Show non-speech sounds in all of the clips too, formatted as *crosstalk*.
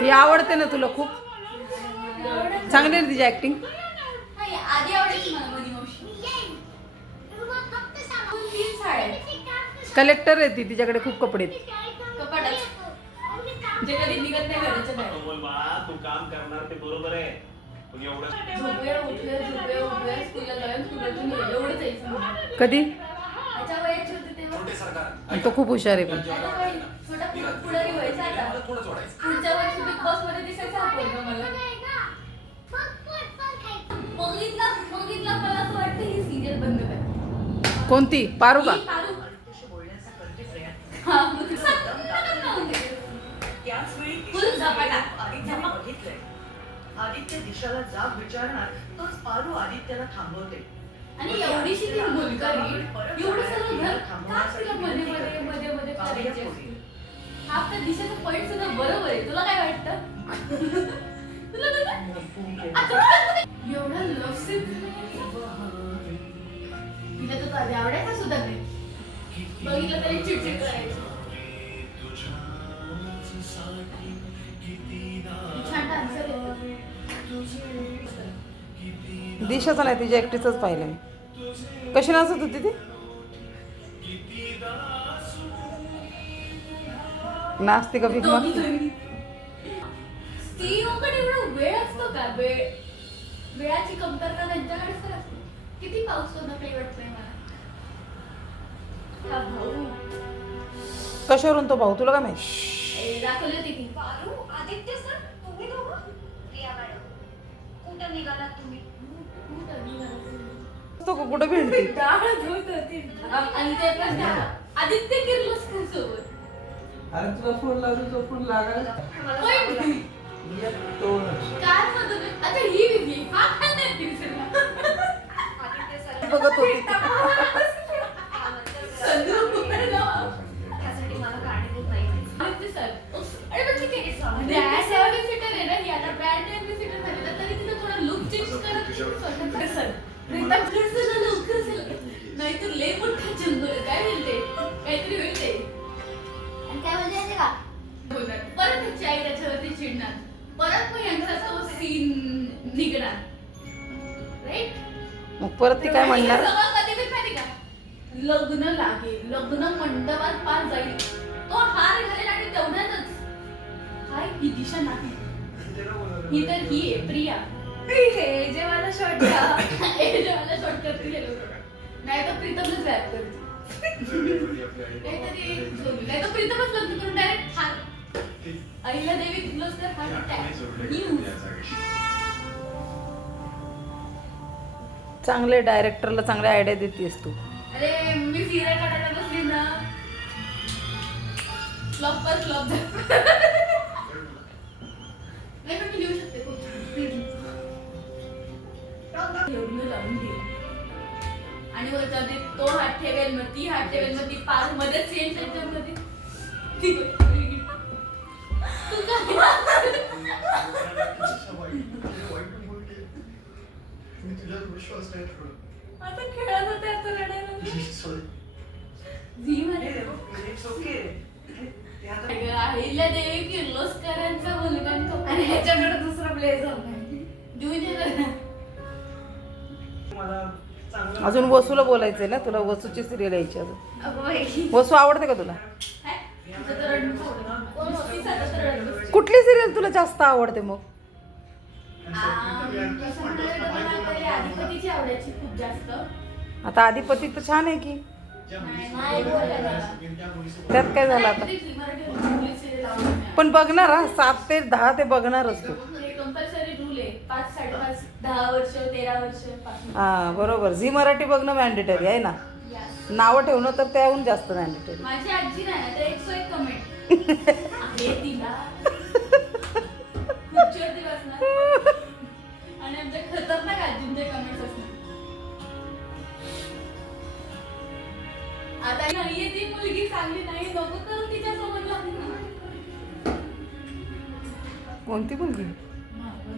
ही आवडते ना तुला खूप? चांगली आहे ना तिची ऍक्टिंग. कलेक्टर आहे ती तिच्याकडे खूप कपडे कधी तू काम करणार ते बरोबर आहे पण एवढं झोपूया उठूया झोपूया उठूया स्कूलला जाऊन स्कूलातून ये. एवढंच यायचं मला. कधी त्याच्या वयाची होते तेव्हा आणि तो खूप हुशार आहे पण आता काय छोटा पुढं- पुढारी व्हायचा आता पुढच्या वर्षी बिग बॉसमध्ये दिसायचा हा पोरगा मला बघितला बघितला मला असं वाटतं ही सिरियल बंद कर कोणती? पारू *laughs* का आदित्य दिशाला जाब विचारणार तोच पारू आदित्यला थांबवते. आणि एवढीशी ती मुलगी एवढं सगळं घर का तिला मध्ये मध्ये मध्ये मध्ये करायची असते? हा आपल्या दिशेचं पॉईंट सुद्धा बरोबर आहे. तुला काय वाटतं? *laughs* तुला काय बघितलं तरी चिडचिड करायची. दिशाचं नाही तिच्या एकटीच पाहिलं मी कशी नाचत होती ती? नाचते का भीक वेळ असतो का? वेळ वेळाची कमतरता त्यांच्याकडे किती पाऊस काही वाटत नाही मला. कशावरून तो भाऊ? तुला काय माहिती? दाखवली होती ती पारू आदित्य सर तुम्ही दोघं? प्रिया मॅडम. कुठं निघालात तुम्ही? तो का कुठं भिडते? डाळ धुत होती. आणि ते पण त्या आदित्य सोबत. अरे तुला फोन लावतो तो फोन ही विधी हा प्रीतम कसं झालं लवकर झालं नाही तर लय मोठा चंदू काय बोलते? काहीतरी होईल ते आणि काय का? बोलणार परत त्याची आई त्याच्यावरती चिडणार. परत मग यांचा तो सीन निघणार. राईट मग परत ती काय म्हणणार? सगळं कधी बी माहिती का? लग्न लागेल. लग्न मंडपात पार जाईल. तो हार घालेल आणि तेवढ्यातच. हाय ही दिशा नाही. ही तर ही आहे प्रिया. हे जे मला शॉर्ट हे जे मला शॉर्ट करते लोक नाही तर प्रीतमच रॅप करते. काहीतरी जोडी. नाही तर प्रीतमच लग्न करून डायरेक्ट हार. अहिल्या देवी न्यूज चांगले डायरेक्टरला चांगल्या आयडिया देतेस तू. अरे मी सिरियल काढायला बसली ना. फ्लॉप पर फ्लॉप नाही आणि वरच्यावरती तो हात ठेवेल मग ती हात ठेवेल मग ती पार मध्येच येईल त्याच्यामध्ये. ती वेगळी. तू काय? मी तुझ्यावर विश्वास नाही ठेवत आता खेळत होते आता रडायला. सॉरी झी मध्ये. इट्स ओके ते अजून वसूला बोलायचंय ना तुला वसूची सिरियल यायची अजून. वसू आवडते का तुला. कुठली सिरियल तुला जास्त आवडते मग? आता आधिपती तर छान आहे की. त्यात काय झालं आता. पण बघणार हा सात ते दहा ते बघणारच तू. पाच साडेपाच दहा वर्ष तेरा वर्षपासून. हा बरोबर. झी मराठी बघणं मॅन्डेटरी आहे ना. नावं ठेवणं तर त्याहून जास्त मॅन्डेटरी माझी आजी नाही ना तर एकशे एक कमेंट *laughs* आहे तिला. *laughs* खुर्चीवरती बसणार आणि आमच्या खतरनाक आजींचे कमेंट्स असणार. आता नाहीये ती मुलगी चांगली नाही नको करू तिच्या सोबत लग्न कोणती मुलगी?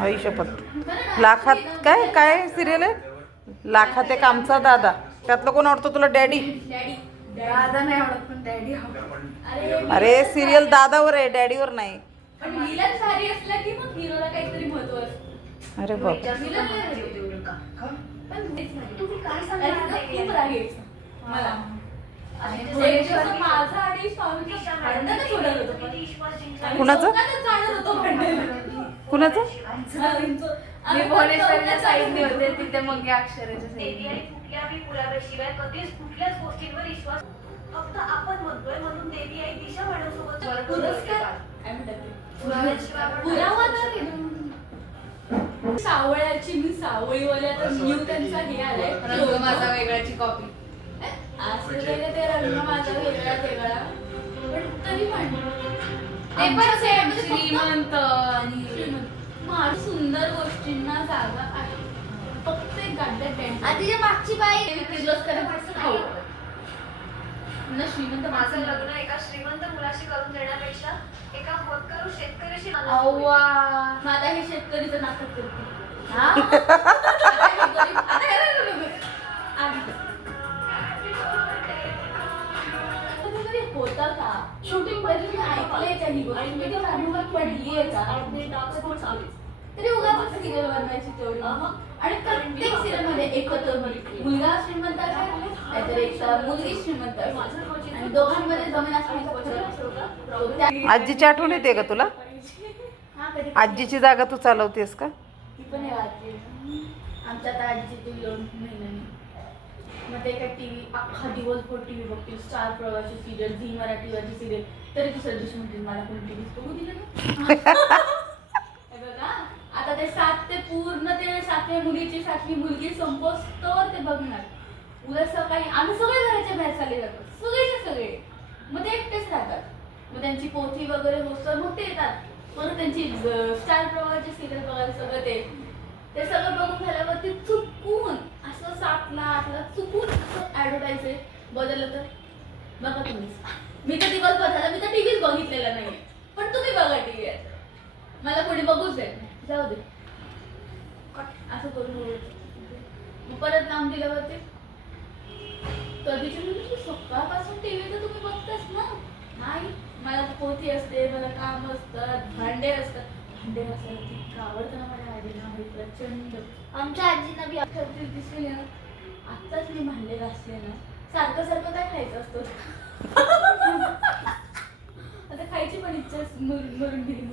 आई शपथ लाखात काय काय सिरियल आहे? लाखात एक आमचा दादा. त्यातलं कोण आवडतो तुला? डॅडी डॅडी दादा नाही आवडत पण डॅडी अरे अरे सिरियल दादावर आहे डॅडीवर नाही. पण विलन भारी असला की मग हिरोला काहीतरी महत्त्व असतं. अरे बाप. कुणाचं? कुणाचं? मी साईडने होते. तिथे मग या अक्षराच्या देवी साईडने आणि कुठल्याही पुराव्याशिवाय कधीच कुठल्याच गोष्टींवर विश्वास फक्त आपण म्हणतोय म्हणून देवी आई दिशा मॅडमसोबत वर्ग पुरस्कार करतात. काय? म्हणतात ते? पुराव्याशिवाय आपण पुरावा तर आहे. सावळ्याची मी सावळीवाले आता न्यू त्यांचा हे आलाय. रंग माझा वेगळ्याची कॉपी असं ते रंग माझा वेगळा वेगळा तरी ते पण सेम म्हणजे श्रीमंत आणि श्रीमंत. मार सुंदर गोष्टींना जागा आहे. फक्त एक गाड्यात टेंट आधी मागची बाई किर्लोस्करांचं खाऊ न श्रीमंत माझं लग्न एका श्रीमंत मुलाशी करून देण्यापेक्षा एका होतकरू शेतकऱ्याशी मला हे शेतकरीचं नाटक करते. हा? *laughs* शूटिंगमध्ये मी ऐकलंय का ही गोष्ट मी ती अनुभवात पडली आहे. का तरी उगाच सिरियल बनवायची तेवढी. आणि प्रत्येक सिरियलमध्ये एकत्र मुलगा. श्रीमंत असेल मुलगी श्रीमंत आणि दोघांमध्ये जमीन. त्या- आजीची आठवण येते का तुला? हा, कधी- आजीची जागा तू चालवतेस का? ती पण आमच्या आजी महिन्याने मग ते काय टी व्ही अख्खा दिवसभर टी व्ही बघतील स्टार प्रवाची सिरियल झी मराठीवरची सिरियल तरी दुसऱ्या दिवशी म्हणतील मला कोणी टी व्ही बघू दिलं ना *laughs* हे बघा आता ते सात ते पूर्ण ते सातव्या मुलीची सातवी मुलगी संपोस्तोवर ते बघणार. उद्या सकाळी आम्ही सगळे घराच्या बाहेर चालले जातो. सगळेचे सगळे. मग ते एकटेच राहतात. मग त्यांची पोथी वगैरे होतं मग ते येतात. परत त्यांची स्टार प्रवाहाची सिरियल बघायला सगळं ते. ते सगळं बघून झाल्यावरती चुकून असं सातला आठला चुकून असं ऍडव्हर्टाईज आहे. बदललं तर? बघा तुम्ही. मी तर दिवसभर झाला मी तर टीव्हीच बघितलेला नाही पण तुम्ही बघा टीव्ही मला कोणी बघूच नाही. जाऊ दे. असं करून परत लांब दिल्यावरती कधीची म्हणजे सकाळपासून टीव्ही तर तुम्ही बघताच ना? नाही. मला पोथी असते मला काम असतात भांडे असतात. भांडे घासायला आवडतं ना माझ्या हे प्रचंड. आमच्या आजीनं बी अक्षर दिसली ना आत्ताच मी भांडे घासले ना सारखं सारखं काय खायचं असतं? *laughs* आता खायची पण इच्छा मरून मरून गेली